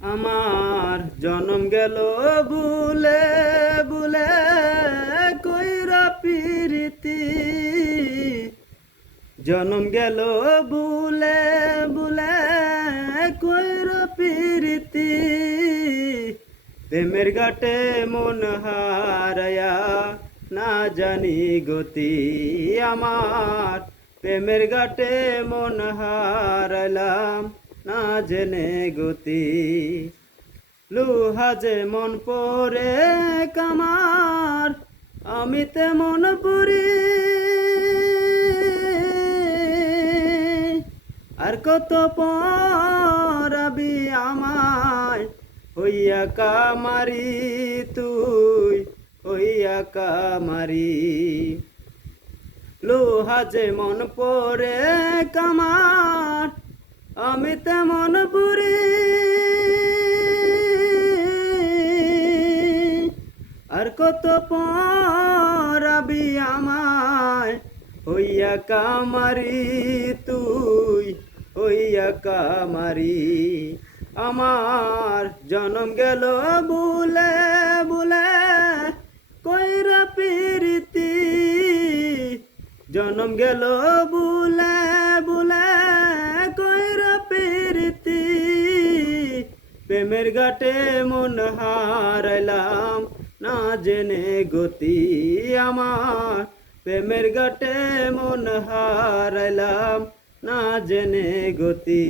আমার জনম গেল বুলে বুলে কইরা পিরিতি জনম গেল বুলে বুলে কইরা পিরিতি প্রেমের ঘাটে মন হারায়া না জানি গতি আমার প্রেমের ঘাটে মন হারালাম না জেনে গতি লুহা যে মন পরে কামার আমি তেমন পুরি আর কত পরাবি আমায় হইয়া কামারি তুই হইয়া কামারি লোহা যে মন পরে কামার আমি তেমন পুরি আর কত পরাবি আমায় হইয়া কামারি তুই হইয়া কামারি আমার জনম গেল বুলে বুলে কইরা পিরিতি জনম গেল বুলে বুলে কইরা পিরিতি প্রেমের ঘাটে মন হারাইলাম না জেনে গতি আমার প্রেমের ঘাটে মন হারাইলাম না জেনে গতি।